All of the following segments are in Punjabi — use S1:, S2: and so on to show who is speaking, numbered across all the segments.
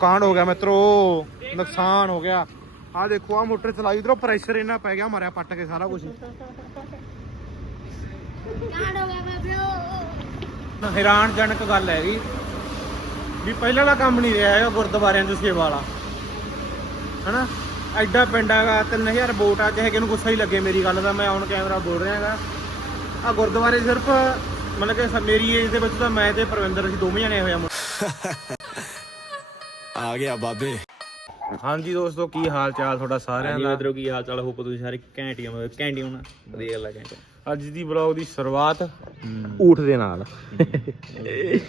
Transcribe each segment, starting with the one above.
S1: ਕਾਂਡ ਹੋ ਗਿਆ ਮਿੱਤਰੋ ਨੁਕਸਾਨ ਹੋ ਗਿਆ। ਆ ਦੇਖੋ ਆ ਮੋਟਰ ਚਲਾਈ ਉਧਰੋਂ ਪ੍ਰੈਸ਼ਰ ਇੰਨਾ ਪੈ ਗਿਆ ਮਾਰਿਆ ਪੱਟ ਕੇ ਸਾਰਾ ਕੁਝ ਹੈਰਾਨਜਨਕ ਗੱਲ ਹੈਗੀ ਵੀ ਪਹਿਲਾਂ ਦਾ ਕੰਮ ਨਹੀਂ ਰਿਹਾ ਹੈਗਾ ਗੁਰਦੁਆਰਿਆਂ 'ਚ ਸੇਵਾ ਵਾਲਾ। ਹਨਾ? ਐਡਾ ਪਿੰਡ ਹੈਗਾ 3000 ਵੋਟ ਆ ਚਾਹੇ ਕਿਹਨੂੰ ਗੁੱਸਾ ਹੀ ਲੱਗੇ ਮੇਰੀ ਗੱਲ ਦਾ ਮੈਂ ਔਨ ਕੈਮਰਾ ਬੋਲ ਰਿਹਾ ਹੈਗਾ। ਆ ਗੁਰਦੁਆਰੇ ਸਿਰਫ ਮਤਲਬ ਕਿ ਮੇਰੀ ਏਜ ਦੇ ਵਿੱਚ ਤਾਂ ਮੈਂ ਤੇ ਪ੍ਰਵਿੰਦਰ ਅਸੀਂ ਦੋਵੇਂ ਜਣੇ ਹੋਏ ਆ
S2: ਗਿਆ ਬਾਬੇ।
S1: ਹਾਂਜੀ ਦੋਸਤੋ ਕੀ ਹਾਲ ਚਾਲ ਤੁਹਾਡਾ ਸਾਰਿਆਂ
S3: ਹਾਂਜੀ
S1: ਦਾ?
S3: ਮਿੱਤਰੋ ਕੀ ਹਾਲ ਚਾਲ? ਹੋਪ ਤੁਸੀਂ ਸਾਰੇ ਘੈਂਟੀਆਂ ਹੋਵੇ ਘੈਂਟੀ ਹੋਣਾ। ਵਧੀਆ ਗੱਲ ਹੈ ਘੈਂਟ
S1: ਅੱਜ ਦੀ ਵਲੌਗ ਦੀ ਸ਼ੁਰੂਆਤ ਊਠ ਦੇ ਨਾਲ।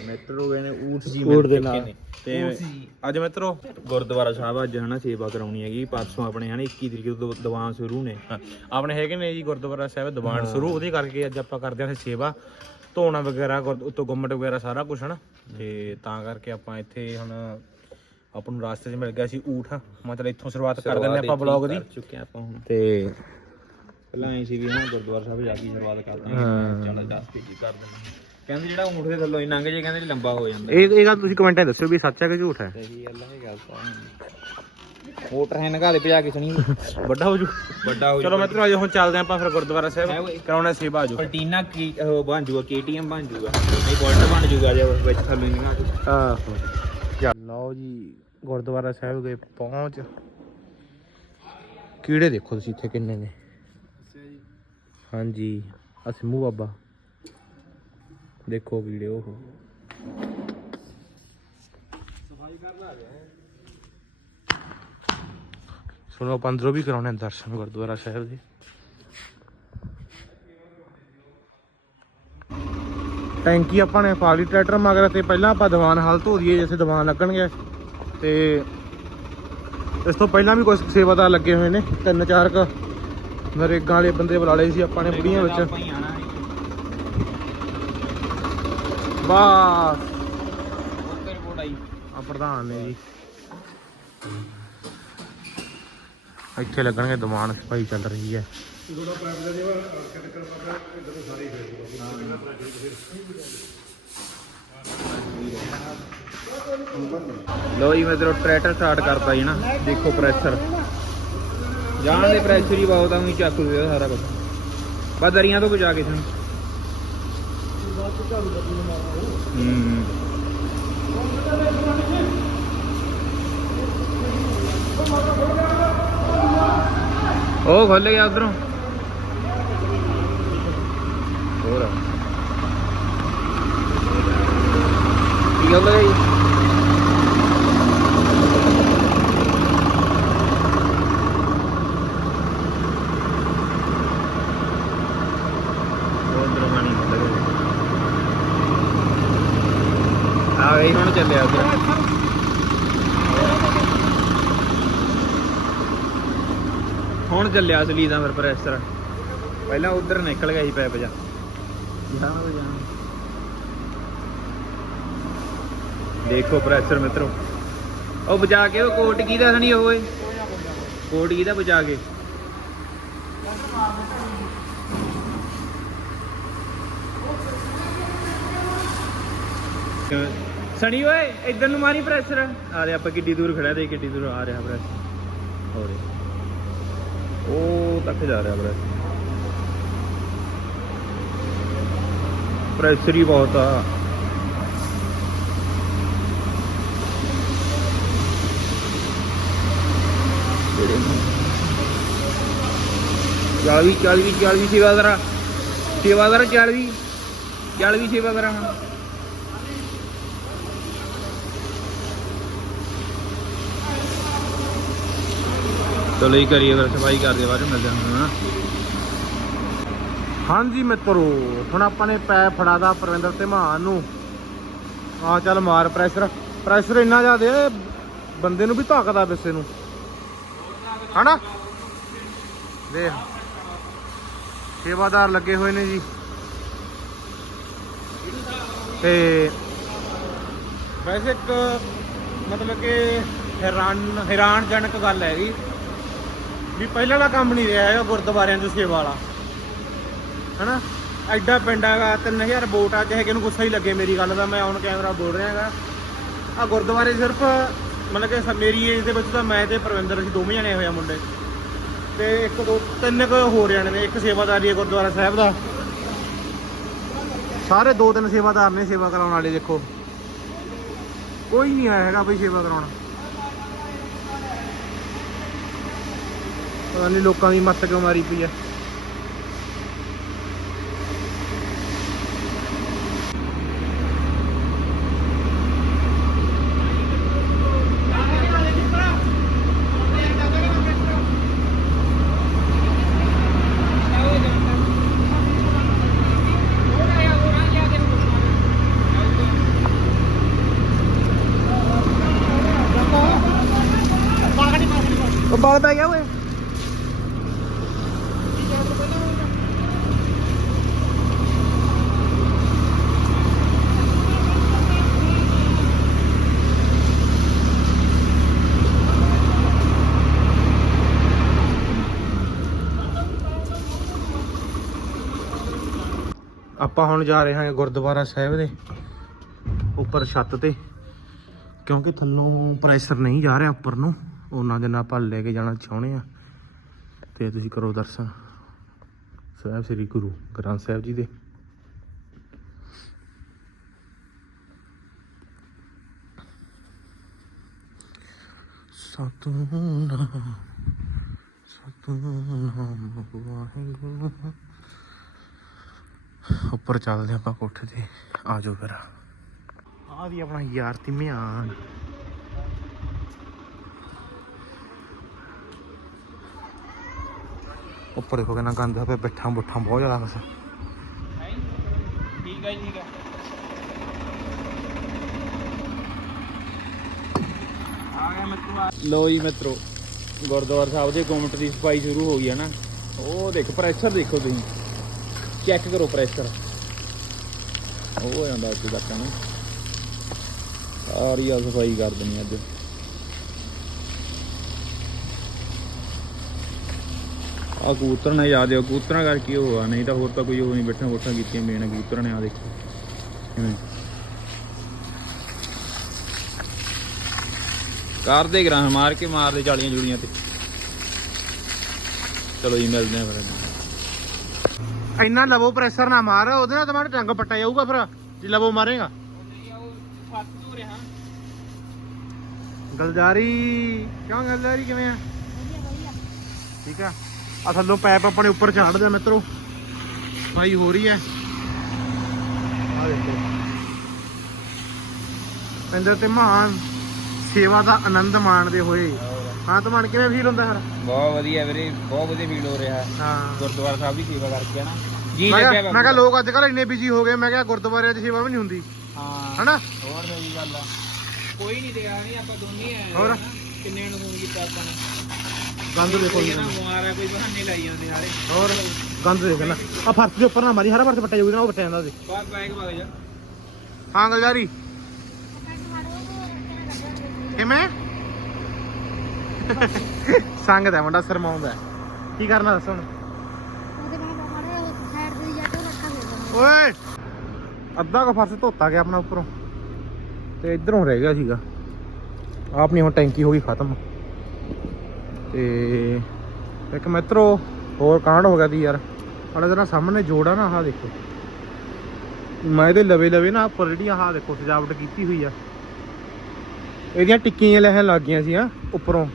S3: ਮੈਟਰੋ ਗਏ ਨੇ ਊਠ ਜੀ
S1: ਊਠ ਦੇ ਨਾਲ।
S3: ਤੇ
S1: ਅੱਜ ਮਿੱਤਰੋ
S3: ਗੁਰਦੁਆਰਾ ਸਾਹਿਬ ਅੱਜ ਹਨਾ ਸੇਵਾ ਕਰਾਉਣੀ ਹੈਗੀ। ਪਰਸੋਂ ਆਪਣੇ ਹਨਾ 21 ਤਰੀਕ ਤੋਂ ਦੀਵਾਨ ਸ਼ੁਰੂ ਨੇ।
S1: ਆਪਣੇ ਹੈਗੇ ਨੇ ਜੀ ਗੁਰਦੁਆਰਾ ਸਾਹਿਬ ਦੀਵਾਨ ਸ਼ੁਰੂ। ਉਹਦੇ ਕਰਕੇ ਅੱਜ ਆਪਾਂ ਕਰਦੇ ਹਾਂ ਸੇਵਾ। ਧੋਣਾ ਵਗੈਰਾ ਗੁਰ- ਉੱਤੋਂ ਗੁੰਮਟ ਵਗੈਰਾ ਸਾਰਾ ਕੁਝ ਹਨਾ। ਤੇ ਤਾਂ ਕਰਕੇ ਆਪਾਂ ਇੱਥੇ ਹੁਣ ਆਪਾਂ ਨੂੰ ਰਾਸਤੇ 'ਚ ਮਿਲ ਗਿਆ ਸੀ ਊਠ। ਮਤਲਬ ਇੱਥੋਂ ਸ਼ੁਰੂਆਤ ਕਰ ਦਿੰਦੇ ਆਪਾਂ ਵਲੌਗ ਦੀ।
S3: ਚੁੱਕੇ ਆਪਾਂ ਹੁਣ।
S1: ਤੇ
S3: ਪਹਿਲਾਂ ਐ ਸੀ ਵੀ ਹਨਾ ਗੁਰਦੁਆਰਾ ਸਾਹਿਬ ਜਾ ਕੇ ਸ਼ੁਰੂਆਤ ਕਰਦੇ ਹਾਂ। ਚਲੋ 10 ਪੀਜੀ ਕਰ ਦਿੰਦੇ। ਕਹਿੰਦੇ ਜਿਹੜਾ ਊਠ ਦੇ ਥੱਲੋਂ ਹੀ ਲੰਘ ਜੇ ਕਹਿੰਦੇ ਲੰਬਾ ਹੋ ਜਾਂਦਾ।
S1: ਇਹ ਇਹ ਗੱਲ ਤੁਸੀਂ ਕਮੈਂਟਾਂ 'ਚ ਦੱਸਿਓ ਵੀ ਸੱਚ ਹੈ ਕਿ ਝੂਠ ਹੈ?
S3: ਸਹੀ ਗੱਲ ਹੈ ਗੱਲ ਤਾਂ ਮੋਟਰ ਹੈ ਨਗਾ ਦੇ ਭਜਾ ਕੇ ਸੁਣੀ।
S1: ਵੱਡਾ ਹੋ ਜੂ।
S3: ਵੱਡਾ ਹੋ
S1: ਚਲੋ ਮਿੱਤਰੋ ਅੱਜ ਹੁਣ ਚੱਲਦੇ ਆਪਾਂ ਫਿਰ ਗੁਰਦੁਆਰਾ ਸਾਹਿਬ। ਕਰਾਉਣਾ ਸੇਵਾ ਆਜੋ
S3: ਪਲਟੀਨਾ ਕੀ ਉਹ ਬਣ ਜੂਗਾ KTM ਬਣ ਜੂਗਾ। ਨਹੀਂ ਬੋਲਟ ਬਣ ਜੂਗਾ ਜੇ ਵਿੱਚ ਥੱਲੇ ਨਹੀਂ ਆ
S1: ਆਹੋ। ਚੱਲ ਲਓ ਜੀ, ਗੁਰਦੁਆਰਾ ਸਾਹਿਬ ਗਏ, ਪਹੁੰਚ। ਕੀੜੇ ਦੇਖੋ ਤੁਸੀਂ ਇੱਥੇ ਕਿੰਨੇ ਨੇ? ਹਾਂਜੀ ਆ ਬਾਬਾ। ਦੇਖੋ ਕੀੜੇ ਉਹ ਸੁਣੋ ਪੰਦਰੋਂ ਵੀ ਕਰਾਉਣੇ ਦਰਸ਼ਨ ਗੁਰਦੁਆਰਾ ਸਾਹਿਬ ਦੇ। ਟੈਂਕੀ ਆਪਾਂ ਨੇ ਲਈ ਟਰੈਕਟਰ ਮਗਰ ਤੇ ਪਹਿਲਾਂ ਆਪਾਂ ਦੀਵਾਨ ਹਲ ਧੋ ਦਈਏ ਜਿੱਥੇ ਦੀਵਾਨ ਲੱਗਣਗੇ। ਤੇ ਇਸ ਤੋਂ ਪਹਿਲਾਂ ਵੀ ਕੁਝ ਸੇਵਾਦਾਰ ਲੱਗੇ ਹੋਏ ਨੇ ਤਿੰਨ ਚਾਰ ਕ ਨਰੇਗਾ ਵਾਲੇ ਬੰਦੇ ਬੁਲਾ ਲਏ ਸੀ ਆਪਾਂ ਨੇ ਬੁੜੀਆਂ ਵਿੱਚ। ਬਾਸ। ਆ ਪ੍ਰਧਾਨ ਨੇ ਜੀ। ਇੱਥੇ ਲੱਗਣਗੇ ਦੀਵਾਨ ਸਫ਼ਾਈ ਚੱਲ ਰਹੀ ਹੈ।
S3: ਲੋ ਜੀ ਮਿੱਤਰੋ ਟਰੈਕਟਰ ਸਟਾਰਟ ਕਰਤਾ ਜੀ ਨਾ। ਦੇਖੋ ਪ੍ਰੈਸ਼ਰ ਜਾਣ ਦੇ ਪ੍ਰੈਸ਼ਰ ਹੀ ਬਹੁਤ ਆ ਚੱਕ ਲੂ ਸਾਰਾ ਕੁਝ ਬਸ ਦਰੀਆਂ ਤੋਂ ਬਚਾ ਕੇ ਸਾਨੂੰ ਹੂੰ। ਉਹ ਖੁੱਲ ਗਿਆ ਉਧਰੋਂ। ਹੋਰ ਕੀ ਗੱਲ ਜੀ? ਆ ਗਈ ਹੁਣ ਚੱਲਿਆ ਉਧਰ। ਹੁਣ ਚੱਲਿਆ ਅਸਲੀ ਦਾ ਫਿਰ ਪਰ ਇਸ ਤਰ੍ਹਾਂ। ਪਹਿਲਾਂ ਉਧਰ ਨਿਕਲ ਗਿਆ ਸੀ ਪੈਪ ਜਾ ਦੇਖੋ ਪ੍ਰੈਸ਼ਰ ਮਿੱਤਰੋ। ਉਹ ਬਚਾ ਕੇ ਉਹ ਕੋਟ ਕੀ ਦਾ ਨਹੀਂ ਓਏ ਕੋਟ ਕੀ ਦਾ ਬਚਾ ਕੇ। ਸਣੀ ਓਏ, ਇਧਰ ਨੂੰ ਮਾਰੀ ਪ੍ਰੈਸ਼ਰ। ਆ ਰਿਹਾ ਆਪਾਂ ਕਿੱਡੀ ਦੂਰ ਖੜਾ ਦੇ ਕਿੱਡੀ ਦੂਰ ਆ ਰਿਹਾ ਪ੍ਰੈਸ਼ਰ। ਹੋ ਰਿਹਾ ਉਹ ਤੱਕ ਜਾ ਰਿਹਾ ਪ੍ਰੈਸ਼ਰ। ਪ੍ਰੈਸ਼ਰ ਹੀ ਬਹੁਤ ਆ। ਚਾਲਵੀ ਚਾਲਵੀ ਚਾਲਵੀ ਸੇਵਾ ਕਰਾ। ਸੇਵਾ ਕਰ ਚਾਲਵੀ ਚਾਲਵੀ ਸੇਵਾ ਕਰਾ। ਹੁਣ ਚਲੋ ਹੀ ਕਰੀਏ ਫਿਰ ਸਫ਼ਾਈ ਕਰਦੇ ਬਾਅਦ ਚ, ਮਿਲਦੇ ਹਾਂ
S1: ਹਾਂਜੀ ਮਿੱਤਰੋ, ਹੁਣ ਆਪਾਂ ਨੇ ਪੈ ਫੜਾਦਾ ਪ੍ਰਵਿੰਦਰ ਤੇ ਮਾਨ ਨੂੰ। ਆ ਚੱਲ ਮਾਰ ਪ੍ਰੈਸ਼ਰ ਪ੍ਰੈਸ਼ਰ ਇੰਨਾ ਜ਼ਿਆਦਾ ਬੰਦੇ ਨੂੰ ਵੀ ਧੱਕਦਾ ਵਿਸੇ ਨੂੰ। ਹਨਾ? ਦੇਖ, ਸੇਵਾਦਾਰ ਲੱਗੇ ਹੋਏ ਨੇ ਜੀ। ਤੇ ਵੈਸੇ ਇੱਕ ਮਤਲਬ ਕਿ ਹੈਰਾਨ, ਹੈਰਾਨਜਨਕ ਗੱਲ ਹੈ ਜੀ। ਵੀ ਪਹਿਲਾਂ ਦਾ ਕੰਮ ਨਹੀਂ ਰਿਹਾ ਹੈਗਾ ਗੁਰਦੁਆਰਿਆਂ 'ਚ ਸੇਵਾ ਵਾਲਾ। ਹਨਾ? ਐਡਾ ਪਿੰਡ ਹੈਗਾ 3000 ਵੋਟ ਆ, ਚਾਹੇ ਕਿਹਨੂੰ ਗੁੱਸਾ ਹੀ ਲੱਗੇ ਮੇਰੀ ਗੱਲ ਦਾ, ਮੈਂ ਔਨ ਕੈਮਰਾ ਬੋਲ ਰਿਹਾ ਹੈਗਾ। ਆ ਗੁਰਦੁਆਰੇ ਸਿਰਫ, ਮਤਲਬ ਕਿ ਮੇਰੀ ਏਜ ਦੇ ਵਿੱਚ ਤਾਂ ਮੈਂ ਤੇ ਪ੍ਰਵਿੰਦਰ, ਅਸੀਂ ਦੋਵੇਂ ਜਣੇ ਹੋਏ ਮੁੰਡੇ। ਤੇ ਇੱਕ, ਦੋ, ਤਿੰਨ ਕੁ ਹੋਰ ਜਾਣੇ ਨੇ, ਇੱਕ ਸੇਵਾਦਾਰੀ ਹੈ ਗੁਰਦੁਆਰਾ ਸਾਹਿਬ ਦਾ। ਸਾਰੇ ਦੋ ਤਿੰਨ ਸੇਵਾਦਾਰ ਨੇ ਸੇਵਾ ਕਰਾਉਣ ਵਾਲੇ, ਦੇਖੋ। ਕੋਈ ਨਹੀਂ ਆਇਆ ਹੈਗਾ ਬਈ ਸੇਵਾ ਕਰਾਉਣ। ਪਤਾ ਨਹੀਂ ਲੋਕਾਂ ਦੀ ਮੱਤ ਕਿਉਂ ਮਾਰੀ ਪਈ ਆ। ਪੈ ਗਿਆ ਓਏ। ਆਪਾਂ ਹੁਣ ਜਾ ਰਹੇ ਹਾਂ ਗੁਰਦੁਆਰਾ ਸਾਹਿਬ ਦੇ ਉੱਪਰ ਛੱਤ ਤੇ, ਕਿਉਂਕਿ ਥੱਲੋਂ ਪ੍ਰੈਸ਼ਰ ਨਹੀਂ ਜਾ ਰਿਹਾ ਉੱਪਰ ਨੂੰ। ਉਹਨਾਂ ਦੇ ਨਾਲ ਆਪਾਂ ਲੈ ਕੇ ਜਾਣਾ ਚਾਹੁੰਦੇ ਆ ਤੇ ਤੁਸੀਂ ਕਰੋ ਦਰਸ਼ਨ। ਸਾਹਿਬ ਸ੍ਰੀ ਗੁਰੂ ਗ੍ਰੰਥ ਸਾਹਿਬ ਜੀ ਦੇ। ਸਤਨਾਮ ਸਤਨਾਮ ਵਾਹਿਗੁਰੂ ਉੱਪਰ ਚੱਲਦੇ ਆਪਾਂ ਕੋਠੇ ਤੇ। ਆ ਜਾਓ ਫਿਰ। ਆ ਦੀ ਆਪਣਾ ਯਾਰ ਧਿਮਿਆਨ ਉੱਪਰ ਦੇਖੋ ਕਿੰਨਾ ਗੰਦ ਪਿਆ ਬੈਠਾ ਬੁੱਠਾ ਬਹੁਤ ਜ਼ਿਆਦਾ ਬਸ।
S3: ਠੀਕ ਹੈ ਠੀਕ ਹੈ ਆ ਗਿਆ ਮਿੱਤਰੋ ਲੋ ਜੀ ਮਿੱਤਰੋ ਗੁਰਦੁਆਰਾ ਸਾਹਿਬ ਦੇ ਗੁੰਮਟ ਦੀ ਸਫ਼ਾਈ ਸ਼ੁਰੂ ਹੋ ਗਈ ਹੈ ਨਾ। ਉਹ ਦੇਖ ਪ੍ਰੈਸ਼ਰ ਦੇਖੋ ਤੁਸੀਂ। ਚੈੱਕ ਕਰੋ ਪ੍ਰੈਸ਼ਰ ਉਹ ਹੋ ਜਾਂਦਾ ਇੱਥੇ ਤੱਕ ਨਾ। ਸਾਰੀ ਆ ਸਫ਼ਾਈ ਕਰ ਦੇਣੀ ਅੱਜ। ਆ ਕਬੂਤਰ ਨੇ ਯਾਦ ਆ ਕਬੂਤਰਾਂ ਕਰਕੇ ਉਹ ਨਹੀਂ ਤਾਂ ਹੋਰ ਤਾਂ ਕੋਈ ਉਹ ਨਹੀਂ, ਬੈਠਾ ਬੋਠਾ ਕੀਤੀਆਂ ਮੇਨ ਕਬੂਤਰਾਂ ਨੇ ਆ ਦੇਖੋ। ਕਿਵੇਂ? ਕਰਦੇ ਗਰਾਂ ਮਾਰ ਕੇ ਮਾਰਦੇ ਜਾਲੀਆਂ ਜੁੜੀਆਂ ਤੇ। ਚਲੋ ਜੀ, ਮਿਲਦੇ ਆ ਫਿਰ
S1: ਇੰਨਾ ਲਵੋ ਪ੍ਰੈਸ਼ਰ ਨਾ ਮਾਰ, ਉਹਦੇ ਨਾਲ ਤੁਹਾਡਾ ਟੰਗ ਪੱਟਿਆ ਜਾਊਗਾ ਫਿਰ, ਜੇ ਲਵੋ ਮਾਰੇਗਾ। ਗਲਦਾਰੀ ਕਿਉਂ ਗਲਜਾਰੀ, ਕਿਵੇਂ ਆ? ਠੀਕ ਆ। ਆ ਥੱਲੋਂ ਪੈਪ ਆਪਣੇ ਉੱਪਰ ਚਾੜ ਦਿਆ ਮਿੱਤਰੋ। ਸਫ਼ਾਈ ਹੋ ਰਹੀ ਹੈ। ਆ ਦੇਖੋ। ਪਿੰਦਰ ਤੇ ਮਹਾਨ ਸੇਵਾ ਦਾ ਆਨੰਦ ਮਾਣਦੇ ਹੋਏ। ਹਾਂ ਤਾਂ ਮਨ ਕਿਵੇਂ ਫੀਲ ਹੁੰਦਾ ਫਿਰ
S3: ਬਹੁਤ ਵਧੀਆ ਵੀਰੇ ਬਹੁਤ ਵਧੀਆ ਫੀਲ ਹੋ ਰਿਹਾ।
S1: ਹਾਂ।
S3: ਗੁਰਦੁਆਰਾ ਸਾਹਿਬ ਦੀ ਸੇਵਾ ਕਰਕੇ ਨਾ। ਜੀ
S1: ਮੈਂ
S3: ਲੱਗਿਆ
S1: ਕਿਹਾ ਮੈਂ ਕਿਹਾ ਲੋਕ ਅੱਜ ਕੱਲ ਇੰਨੇ ਬਿਜ਼ੀ ਹੋ ਗਏ ਮੈਂ ਕਿਹਾ ਗੁਰਦੁਆਰਿਆਂ 'ਚ ਸੇਵਾ ਵੀ ਨਹੀਂ ਹੁੰਦੀ।
S3: ਹਾਂ।
S1: ਹਨਾ?
S3: ਹੋਰ ਸਹੀ ਗੱਲ ਆ। ਕੋਈ ਨਹੀਂ ਨਹੀਂ ਆਪਾਂ ਦੋਨੇ ਆਏ
S1: ਹੋਰ?
S3: ਕਿੰਨੇ ਨੂੰ ਫੋਨ ਕੀਤਾ ਆਪਾਂ ਨੇ?
S1: ਗੰਦ ਦੇਖੋ
S3: ਕੋਈ
S1: ਜੀ।
S3: ਨਾ ਬਿਮਾਰ ਆ ਕੋਈ ਬਹਾਨੇ ਲਾਈ ਜਾਂਦੇ ਸਾਰੇ।
S1: ਹੋਰ ਗੰਦ ਦੇਖ ਲੈ ਆ ਫਰਸ਼ ਦੇ ਉੱਪਰ ਨਾ ਮਾਰੀ ਹਰਾ ਫਰਸ਼ ਪੱਟਿਆ ਜਾਊਗਾ ਨਾ ਉਹ ਪੱਟਿਆ ਜਾਂਦਾ ਸੀ
S3: ਬਾਗ ਬੈਗ ਵਗ ਜਾ।
S1: ਹਾਂ ਗਲਜਾਰੀ। ਕਿਵੇਂ? ਸੰਗਦਾ ਮੁੰਡਾ ਸ਼ਰਮਾਉਂਦਾ। ਕੀ ਕਰਨਾ ਦੱਸ ਹੁਣ? ਓਏ! ਅੱਧਾ ਕੁ ਫਰਸ਼ ਧੋਤਾ ਗਿਆ ਆਪਣਾ ਉੱਪਰੋਂ। ਤੇ ਇਧਰੋਂ ਰਹਿ ਗਿਆ ਸੀਗਾ। ਆਪਣੀ ਹੁਣ ਟੈਂਕੀ ਹੋ ਗਈ ਖਤਮ। ਤੇ ਇੱਕ ਮਿੱਤਰੋ, ਹੋਰ ਕਾਂਡ ਹੋ ਗਿਆ ਦੀ ਯਾਰ। ਆਲੇ ਜਰਾ ਸਾਹਮਣੇ ਜੋੜਾ ਨਾ, ਆਹ ਦੇਖੋ। ਮੈਂ ਇਹਦੇ ਲਵੇ ਲਵੇ ਨਾ ਉੱਪਰ ਜਿਹੜੀਆਂ ਆਹ ਦੇਖੋ, ਸਜਾਵਟ ਕੀਤੀ ਹੋਈ ਆ। ਇਹਦੀਆਂ ਟਿੱਕੀਆਂ ਲੈਣ ਲੱਗ ਗਈਆਂ ਸੀ ਆ ਉੱਪਰੋਂ।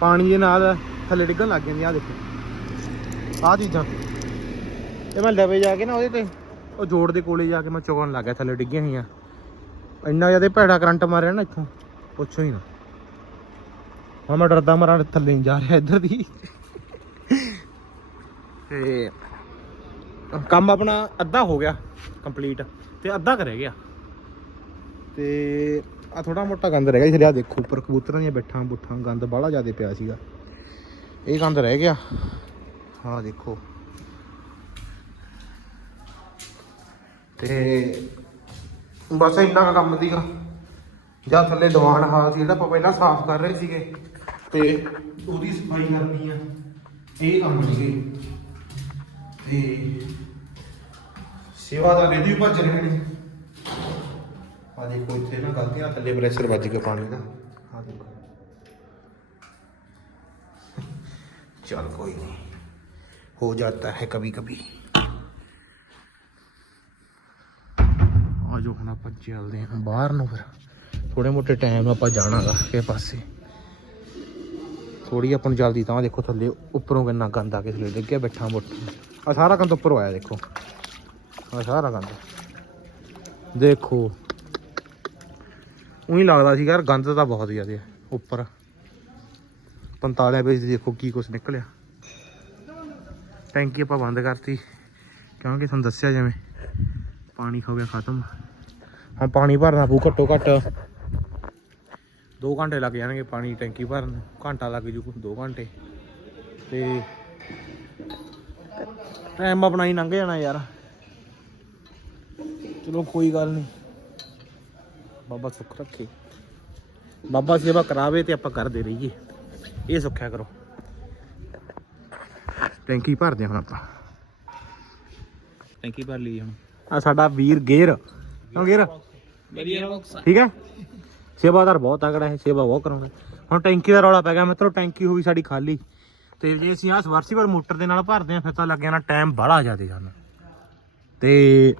S1: ਪਾਣੀ ਦੇ ਨਾਲ ਥੱਲੇ ਡਿੱਗਣ ਲੱਗ ਜਾਂਦੀਆਂ ਆ ਦੇਖੋ। ਆਹ ਚੀਜ਼ਾਂ। ਇਹ ਮੈਂ ਲਵੇ ਜਾ ਕੇ ਨਾ ਉਹਦੇ ਤੇ, ਉਹ ਜੋੜ ਦੇ ਕੋਲੇ ਜਾ ਕੇ ਮੈਂ ਚੁਗਣ ਲੱਗ ਗਿਆ, ਥੱਲੇ ਡਿੱਗੀਆਂ ਹੋਈਆਂ। ਇੰਨਾ ਜ਼ਿਆਦਾ ਭੈੜਾ ਕਰੰਟ ਮਾਰਿਆ ਨਾ ਇੱਥੋਂ। ਪੁੱਛੋ ਹੀ ਨਾ। ਹੁਣ ਮੈਂ ਡਰਦਾ ਮਰਾਂ ਥੱਲੇ ਨਹੀਂ ਜਾ ਰਿਹਾ ਇੱਧਰ ਦੀ। ਤੇ ਕੰਮ ਆਪਣਾ ਅੱਧਾ ਹੋ ਗਿਆ ਕੰਪਲੀਟ ਤੇ ਅੱਧਾ ਕਰ ਗਿਆ। ਤੇ ਆ ਥੋੜਾ ਮੋਟਾ ਗੰਦ ਰਹਿ ਗਿਆ ਇਸ ਲਿਆ ਦੇਖੋ ਉੱਪਰ ਕਬੂਤਰਾਂ ਦੀਆਂ ਬੈਠਾਂ ਬੁੱਠਾਂ, ਗੰਦ ਬਾਹਲਾ ਜ਼ਿਆਦਾ ਪਿਆ ਸੀਗਾ। ਇਹ ਗੰਦ ਰਹਿ ਗਿਆ। ਹਾਂ ਦੇਖੋ। ਤੇ ਬਸ ਇੰਨਾ ਕੁ ਕੰਮ ਦੀਗਾ ਜਾਂ ਥੱਲੇ ਦੀਵਾਨ ਹਾਲ ਸੀ, ਜਿਹੜਾ ਆਪਾਂ ਪਹਿਲਾਂ ਸਾਫ਼ ਕਰ ਰਹੇ ਸੀਗੇ। ਤੇ ਉਹਦੀ ਸਫ਼ਾਈ ਕਰਨੀ ਆ। ਇਹ ਕੰਮ ਸੀਗੇ ਤੇ ਸੇਵਾ ਦਾ ਵੇਦੀ ਭੱਜ ਰਹੇ ਨੇ। ਆ ਦੇਖੋ, ਇੱਥੇ ਨਾ ਗਲਤੀ ਨਾਲ ਥੱਲੇ ਪ੍ਰੈਸ਼ਰ ਵੱਜ ਗਿਆ ਪਾਣੀ ਦਾ। ਆ ਦੇਖੋ। ਚਲ ਕੋਈ ਨਹੀਂ ਹੋ ਜਾਂਦਾ ਹੈ ਕभी ਆ ਜੋ ਹੁਣ ਆਪਾਂ ਚੱਲਦੇ ਹਾਂ ਬਾਹਰ ਨੂੰ ਫਿਰ। ਥੋੜੇ ਮੋਟੇ ਟਾਈਮ ਆਪਾਂ ਜਾਣਾਗਾ ਕੇ ਪਾਸੇ। ਥੋੜੀ ਆਪਾਂ ਨੂੰ ਜਲਦੀ ਤਾਂ ਦੇਖੋ ਥੱਲੇ ਉੱਪਰੋਂ ਕਿੰਨਾ ਗੰਦ ਆ ਕੇ ਥੱਲੇ ਡਿੱਗਿਆ ਬੈਠਾ ਮੁੱਠ ਆ ਸਾਰਾ ਗੰਦ ਉੱਪਰੋਂ ਆਇਆ, ਦੇਖੋ। ਆ ਸਾਰਾ ਗੰਦ। ਦੇਖੋ। ਉਹੀ ਲੱਗਦਾ ਸੀ ਯਾਰ, ਗੰਦ ਤਾਂ ਬਹੁਤ ਜ਼ਿਆਦਾ ਹੈ, ਉੱਪਰ। 45 ਪੇਜ ਦੇਖੋ ਕੀ ਕੁਛ ਨਿਕਲਿਆ। ਟੈਂਕੀ ਆਪਾਂ ਬੰਦ ਕਰਤੀ। ਕਿਉਂਕਿ ਤੁਹਾਨੂੰ ਦੱਸਿਆ ਜਿਵੇਂ? ਪਾਣੀ ਹੋ ਗਿਆ, ਖਤਮ। ਹਾਂ, ਪਾਣੀ ਭਰਨਾ ਪਊ ਘੱਟੋ ਘੱਟ। 2 ਘੰਟੇ ਲੱਗ ਜਾਣਗੇ ਪਾਣੀ ਟੈਂਕੀ ਭਰਨ ਘੰਟਾ ਲੱਗ ਜੂ 2 ਘੰਟੇ। ਤੇ ਟਾਈਮ ਆਪਣਾ ਹੀ ਲੰਘ ਜਾਣਾ ਯਾਰ। ਚਲੋ ਕੋਈ ਗੱਲ ਨਹੀਂ। ਬਾਬਾ ਸੁੱਖ ਰੱਖੇ। ਬਾਬਾ ਸੇਵਾ ਕਰਾਵੇ ਤੇ ਆਪਾਂ ਕਰਦੇ ਰਹੀਏ। ਇਹ ਸੁੱਖਿਆ ਕਰੋ। ਟੈਂਕੀ ਭਰਦੇ ਹੁਣ ਆਪਾਂ।
S3: ਟੈਂਕੀ ਭਰ ਲਈ ਹੁਣ।
S1: ਆ ਸਾਡਾ ਵੀਰ ਗੇਰ। ਕਿਉਂ ਗੇਰ? ਠੀਕ ਹੈ? ਸੇਵਾਦਾਰ ਬਹੁਤ ਤਗੜਾ ਹੈ, ਸੇਵਾ ਬਹੁਤ ਕਰਾਉਂਦਾ ਹੁਣ ਟੈਂਕੀ ਦਾ ਰੌਲਾ ਪੈ ਗਿਆ, ਮਿੱਤਰੋ, ਟੈਂਕੀ ਹੋ ਗਈ ਸਾਡੀ ਖਾਲੀ। ਤੇ ਜੇ ਅਸੀਂ ਆਹ ਸਵਰਸੀਬਲ ਮੋਟਰ ਦੇ ਨਾਲ ਭਰਦੇ ਆ ਫਿਰ ਤਾਂ ਲੱਗ ਜਾਣਾ ਟਾਈਮ ਬੜਾ ਜ਼ਿਆਦਾ ਸਾਨੂੰ। ਤੇ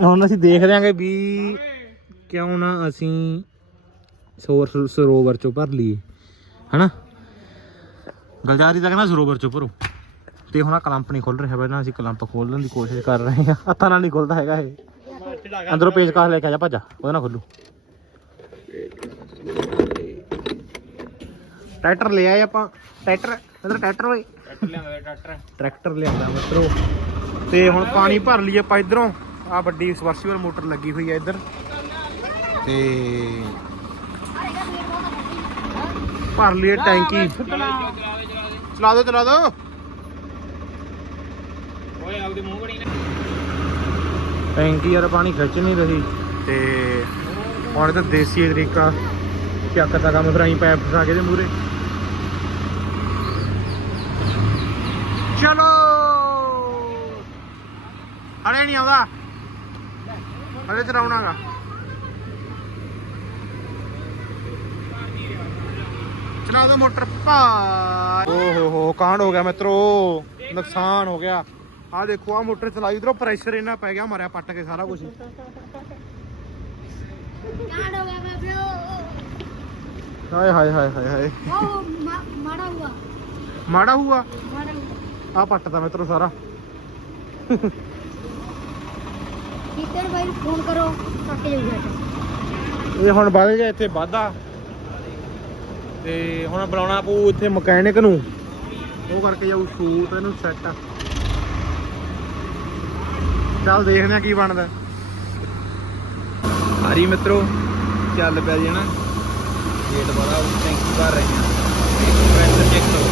S1: ਹੁਣ ਅਸੀਂ ਦੇਖ ਰਹੇ ਹਾਂਗੇ ਵੀ ਕਿਉਂ ਨਾ ਅਸੀਂ ਸੋਰ ਸਰੋਵਰ ਚੋਂ ਭਰ ਲਈਏ। ਹਨਾ? ਗਲਜਾਰੀ ਦਾ ਨਾ ਸਰੋਵਰ ਚੋਂ ਭਰੋ। ਤੇ ਹੁਣ ਆ ਕਲੰਪ ਨਹੀਂ ਖੁੱਲ ਰਿਹਾ, ਪਹਿਲਾਂ ਅਸੀਂ ਕਲੰਪ ਖੋਲਣ ਦੀ ਕੋਸ਼ਿਸ਼ ਕਰ ਰਹੇ ਹਾਂ। ਹੱਥਾਂ ਨਾਲ ਨਹੀਂ ਖੁੱਲਦਾ ਹੈਗਾ ਇਹ। ਅੰਦਰੋਂ ਪੇਚਕਾਸ ਲੈ ਕੇ ਆ ਜਾ, ਭੱਜਾ ਉਹਦੇ ਨਾਲ ਖੋਲੂ ਟਰੈਕਟਰ ਲੈ ਆਏ ਆਪਾਂ। ਟਰੈਕਟਰ ਇਧਰ ਟਰੈਕਟਰ ਓਏ।
S3: ਟਰੈਕਟਰ ਲਿਆਂਦਾ ਟਰੈਕਟਰ।
S1: ਟਰੈਕਟਰ ਲਿਆਂਦਾ ਮਿੱਤਰੋ ਤੇ ਹੁਣ ਪਾਣੀ ਭਰ ਲਈਏ ਆਪਾਂ ਇਧਰੋਂ। ਆ ਵੱਡੀ ਸਵਰਸੀਬਲ ਮੋਟਰ ਲੱਗੀ ਹੋਈ ਹੈ ਇੱਧਰ। ਤੇ ਭਰ ਲਈਏ ਟੈਂਕੀ। ਚਲਾ ਦੋ ਚਲਾ ਦੋ।
S3: ਓਏ ਆਪਦੇ ਮੂੰਹ ਬਣੀ ਨਾ।
S1: ਟੈਂਕੀ ਯਾਰ ਪਾਣੀ ਖਿੱਚ ਨਹੀਂ ਰਹੀ। ਤੇ ਹੁਣ ਇਹ ਤਾਂ ਦੇਸੀ ਤਰੀਕਾ ਚੱਕ ਦਾ ਕੰਮ ਫਿਰ ਪੈਪ ਫਸਾ ਕੇ ਇਹਦੇ ਮੂਰੇ ਚਲੋ! ਹਲੇ ਨਹੀਂ ਆਉਂਦਾ। ਹਲੇ ਚਲਾਉਣਾਗਾ ਚਲਾ ਦੋ ਮੋਟਰ ਪਾ ਓ ਹੋ ਹੋ ਕਾਂਡ ਹੋ ਗਿਆ ਮਿੱਤਰੋ। ਨੁਕਸਾਨ ਹੋ ਗਿਆ। ਆ ਦੇਖੋ ਆ ਮੋਟਰ ਚਲਾਈ, ਉਧਰੋਂ ਪ੍ਰੈਸ਼ਰ ਇੰਨਾ ਪੈ ਗਿਆ, ਮਾਰਿਆ ਪੱਟ ਕੇ ਸਾਰਾ ਕੁਝ
S2: कांड हो गया मैं ब्रो
S1: ਹਾਏ ਹਾਏ ਹਾਏ ਹਾਏ ਹਾਏ
S2: वो मा- मारा हुआ
S1: ਮਾੜਾ ਹੁਆ
S2: मारा हुआ
S1: ਆ ਪੱਟਦਾ ਮਿੱਤਰੋ ਸਾਰਾ
S2: टीचर भाई फोन करो काटे जाओ
S1: ਇਹ ਹੁਣ ਵੱਧ ਗਿਆ ਇੱਥੇ ਵਾਧਾ ਤੇ ਹੁਣ ਬੁਲਾਉਣਾ ਪਊ ਇੱਥੇ ਮਕੈਨਿਕ ਨੂੰ ਉਹ ਕਰਕੇ ਜਾਊ ਸ਼ੂਟ ਇਹਨੂੰ ਸੈੱਟ ਚੱਲ ਦੇਖਦੇ ਆ ਕੀ ਬਣਦਾ
S3: ਹਰੀ ਮਿੱਤਰੋ ਚੱਲ ਪਿਆ ਜੀ ਨਾ ਗੇਟ ਵਾਲਾ ਟੈਂਕੀ ਭਰ ਰਹੇ ਹਾਂ ਪ੍ਰੈਸ਼ਰ ਚੈੱਕ ਕਰੋ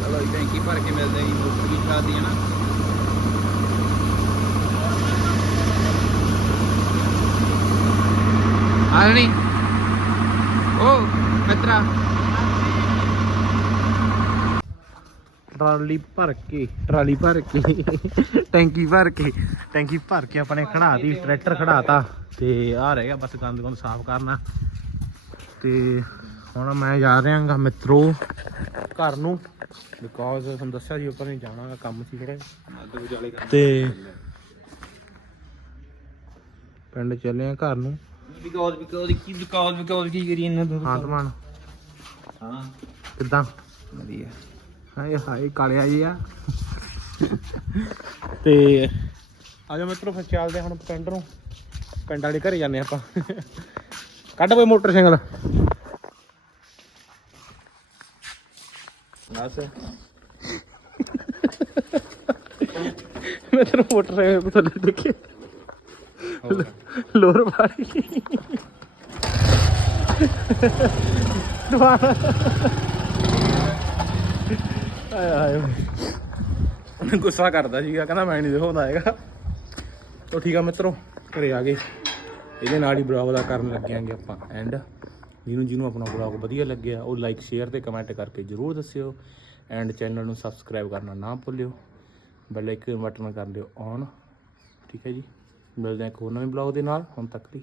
S3: ਚਲੋ ਜੀ ਟੈਂਕੀ ਭਰ ਕੇ ਮਿਲਦੇ ਜੀ ਮੋਟਰ ਵੀ ਚਲਾਦੀ ਹੈ ਨਾ ਆ ਨਹੀਂ ਓ ਮਿੱਤਰਾ
S1: ਟਰਾਲੀ ਭਰ ਕੇ ਟਰਾਲੀ ਭਰ ਕੇ ਟੈਂਕੀ ਭਰ ਕੇ ਟੈਂਕੀ ਭਰ ਕੇ ਆਪਣੇ ਖੜਾਤੀ ਟਰੈਕਟਰ ਖੜਾਤਾ ਤੇ। ਆ ਰਹਿ ਗਿਆ ਬਸ ਗੰਦ ਗੰਦ ਸਾਫ਼ ਕਰਨਾ। ਤੇ ਹੁਣ ਮੈਂ ਜਾ ਰਿਹਾ ਹਾਂ ਮਿੱਤਰੋ ਘਰ ਨੂੰ। ਬਿਕੋਜ਼ ਤੁਹਾਨੂੰ ਦੱਸਿਆ ਸੀ ਉੱਪਰ ਨਹੀਂ ਜਾਣਾ ਕੰਮ ਸੀ ਥੋੜਾ ਤੇ ਪਿੰਡ ਚੱਲੇ ਆ ਘਰ ਨੂੰ।
S3: ਬਿਕੋਜ਼ ਬਿਕੋਜ਼ ਕੀ ਬਿਕੋਜ਼ ਬਿਕੋਜ਼ ਕੀ ਕਰੀ ਇਹਨਾਂ ਤੋਂ ਹਾਂ।
S1: ਕਿੱਦਾਂ?
S3: ਵਧੀਆ।
S1: ਹਾਏ ਹਾਏ ਕਾਲਿਆ ਜੀ ਆ। ਤੇ ਆ ਜਾ ਮਿੱਤਰੋ ਫਿਰ ਚੱਲਦੇ ਹਾਂ ਹੁਣ ਪਿੰਡ ਨੂੰ। ਪਿੰਡ ਵਾਲੇ ਘਰੇ ਜਾਂਦੇ ਆਪਾਂ। ਕੱਢ ਕੋਈ ਮੋਟਰਸਾਈਕਲ
S3: ਬਸ।
S1: ਮੈਂ ਤੇਰਾ ਮੋਟਰਸਾਈਕਲ ਤੇ ਥੱਲੇ ਦੇਖੇ ਲੋਰ ਮਾਰੀ ਦੁਬਾਰਾ। ਆਏ ਆਏ ਗੁੱਸਾ ਕਰਦਾ ਸੀਗਾ, ਕਹਿੰਦਾ ਮੈਂ ਨਹੀਂ ਦਿਖਾਉਂਦਾ ਹੈਗਾ। ਤੋ ਠੀਕ ਆ ਮਿੱਤਰੋ, ਘਰੇ ਆ ਗਏ। ਇਹਦੇ ਨਾਲ ਹੀ ਬਲੌਗ ਦਾ ਕਰਨ ਲੱਗਿਆਂਗੇ ਆਪਾਂ ਐਂਡ ਜਿਹਨੂੰ ਜਿਹਨੂੰ ਆਪਣਾ ਬਲੌਗ ਵਧੀਆ ਲੱਗਿਆ, ਉਹ ਲਾਈਕ ਸ਼ੇਅਰ ਤੇ ਕਮੈਂਟ ਕਰਕੇ ਜਰੂਰ ਦੱਸਿਓ। ਐਂਡ ਚੈਨਲ ਨੂੰ ਸਬਸਕ੍ਰਾਈਬ ਕਰਨਾ ਨਾ ਭੁੱਲਿਓ। ਬੈਲ ਆਈਕਨ ਬਟਨ ਕਰ ਲਿਓ ਔਨ ਠੀਕ ਹੈ ਜੀ। ਮਿਲਦੇ ਹਾਂ ਇੱਕ ਹੋਰ ਨਵੇਂ ਬਲੌਗ ਦੇ ਨਾਲ, ਹੁਣ ਤੱਕ ਲਈ।